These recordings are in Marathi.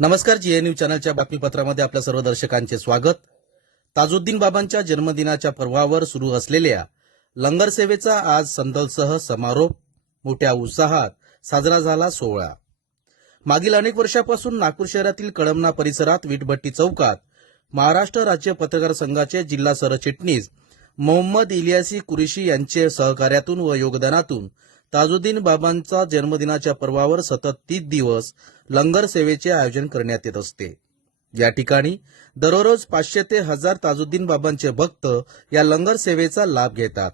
नमस्कार जीएनयू चॅनलच्या बातमीपत्रामध्ये आपल्या सर्व दर्शकांचे स्वागत. ताजुद्दीन बाबांच्या जन्मदिनाच्या पर्वावर सुरू असलेल्या लंगर सेवेचा आज संदलसह समारोप मोठ्या उत्साहात साजरा झाला सोहळा. मागील अनेक वर्षापासून नागपूर शहरातील कळमना परिसरात वीटभट्टी चौकात महाराष्ट्र राज्य पत्रकार संघाचे जिल्हा सरचिटणीस मोहम्मद इलियासी कुरेशी यांचे सहकार्यातून व योगदानातून ताजुद्दीन बाबांचा जन्मदिनाच्या पर्वावर सतत तीस दिवस लंगर सेवेचे आयोजन करण्यात येत असते. या ठिकाणी दररोज पाचशे ते हजार ताजुद्दीन बाबांचे भक्त या लंगर सेवेचा लाभ घेतात.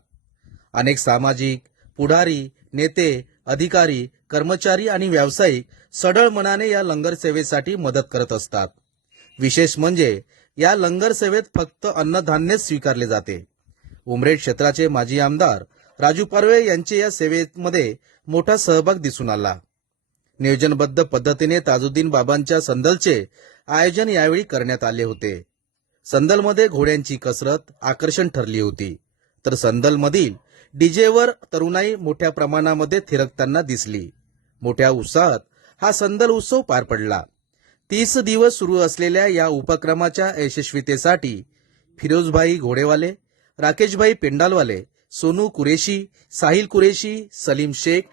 अनेक सामाजिक पुढारी नेते अधिकारी कर्मचारी आणि व्यावसायिक सडळ मनाने या लंगर सेवेसाठी मदत करत असतात. विशेष म्हणजे या लंगर सेवेत फक्त अन्नधान्यच स्वीकारले जाते. उमरेड क्षेत्राचे माजी आमदार राजू पारवे यांचे या सेवेमध्ये मोठा सहभाग दिसून आला. नियोजनबद्ध पद्धतीने ताजुद्दीन बाबांच्या संदलचे आयोजन यावेळी करण्यात आले होते. संदलमध्ये घोड्यांची कसरत आकर्षण ठरली होती. तर संदलमधील डीजेवर तरुणाई मोठ्या प्रमाणामध्ये थिरकताना दिसली. मोठ्या उत्साहात हा संदल उत्सव पार पडला. तीस दिवस सुरू असलेल्या या उपक्रमाच्या यशस्वीतेसाठी फिरोजभाई घोडेवाले राकेशभाई पेंडालवाले सोनू कुरेशी साहिल कुरेशी सलीम शेख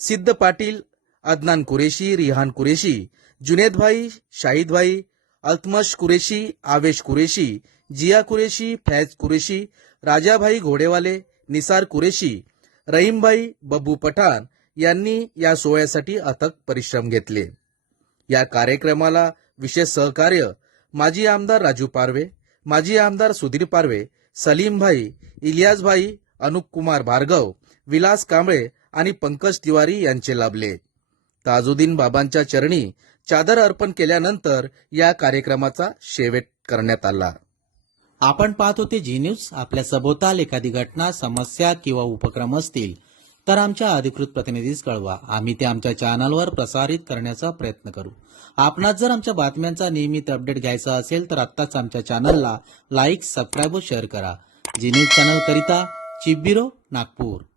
सिद्ध पाटील अदनान कुरेशी रिहान कुरेशी जुनेदभाई शाहिदभाई अल्तमश कुरेशी आवेश कुरेशी जिया कुरेशी फैज कुरेशी राजाभाई घोडेवाले निसार कुरेशी रहीमभाई बब्बू पठाण यांनी या सोहळ्यासाठी अथक परिश्रम घेतले. या कार्यक्रमाला विशेष सहकार्य माजी आमदार राजू पारवे माजी आमदार सुधीर पारवे सलीमभाई इलियासभाई अनुप कुमार भार्गव विलास कांबळे आणि पंकज तिवारी यांचे लाभले. ताजुद्दीन बाबांच्या चरणी चादर अर्पण केल्यानंतर या कार्यक्रमाचा शेवेट करण्यात आला. आपण पाहत होते जी न्यूज आपल्या सभोवताल एखादी घटना समस्या किंवा उपक्रम असतील तर आमच्या अधिकृत प्रतिनिधीस कळवा. आम्ही ते आमच्या चॅनलवर प्रसारित करण्याचा प्रयत्न करू. आपणास जर आमच्या बातम्यांचा नियमित अपडेट घ्यायचा असेल तर आत्ताच आमच्या चॅनलला लाईक सबस्क्राईब व शेअर करा. जी न्यूज चॅनल चिब्बिरो नागपूर.